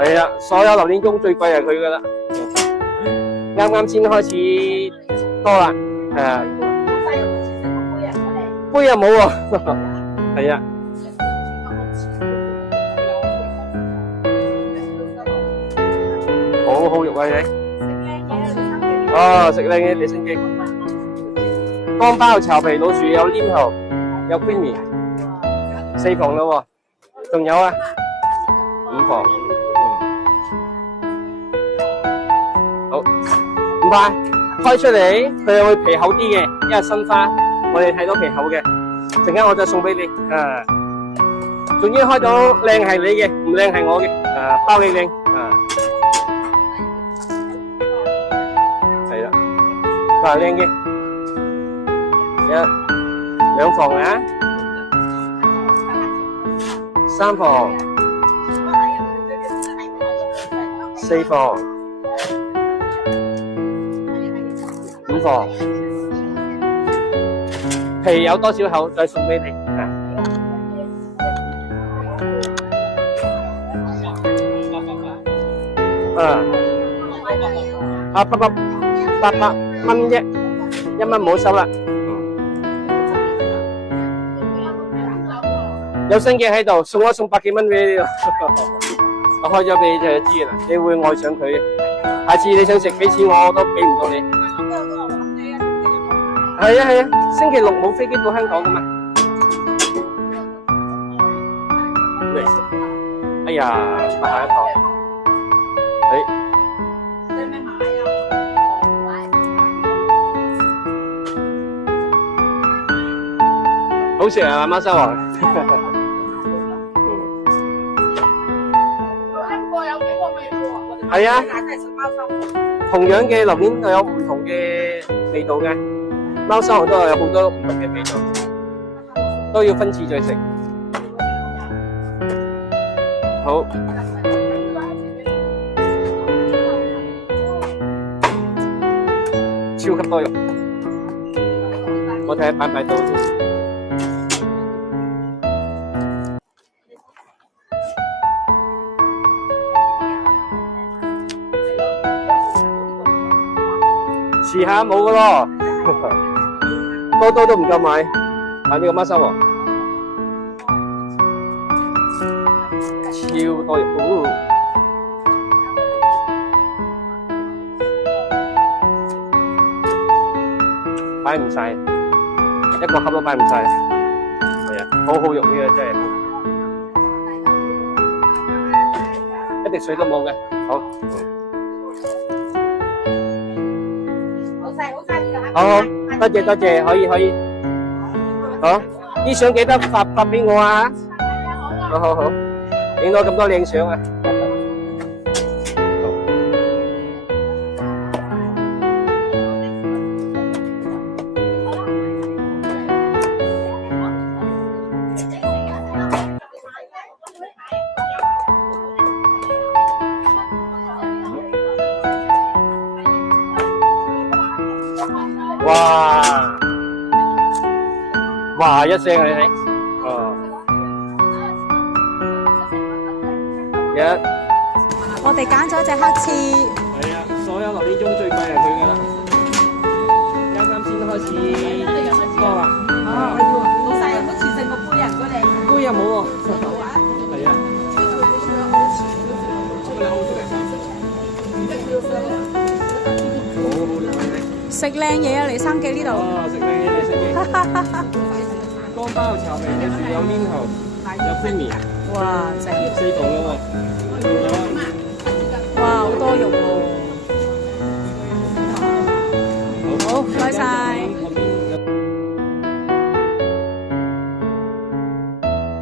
係啊，所有榴蓮中最貴係佢噶啦，啱啱先開始多啦，係啊，杯又冇喎，係啊，好肉啊你，哦食靚嘢李生記，乾包巢皮老薯有黏喉，有 creamy， 4房啦喎，仲有啊5房。好，5塊開出嚟，佢會皮厚啲嘅，因為新花，我哋睇到皮厚嘅，陣間我再送俾你，總之開到靚係你嘅，唔靚係我嘅，包你靚，係啦，包靚嘅，1、2房啊，3房，4房。5房，皮有多少厚再送俾你800蚊啫，1蚊冇收啦。有新嘅喺度，送100幾蚊俾你。我開咗俾你就知啦，你會愛上佢。下次你想食俾錢我都俾唔到你。係啊，星期6冇飛機到香港噶嘛？嚟，哎呀，買下一個，好食啊，貓山王。係啊，同樣嘅榴蓮都有唔同嘅味道嘅。貓山王都有好多唔同嘅味道，都要分次再食。好，超級多肉，我睇下擺唔擺到先。遲下冇噶咯。多都唔夠買，買呢個貓山王，超多肉，擺唔晒，一個盒都擺唔晒，係啊，好肉呢個真係，一滴水都冇嘅，好，好。多謝，可以，好，啲相記得發俾我啊！好，影到咁多靚相啊！哇一聲啊你睇，我哋揀咗隻黑刺。係啊，所有榴蓮中最貴係佢噶啦，啱先開始多啦。老細好似成個杯人過嚟。杯又冇喎。係啊。食靚嘢啊，李生記呢度。食靚嘢李生記。乾包巢皮嘅樹有黏喉，有 creamy。哇，正。4房咯喎。哇，好多肉喎。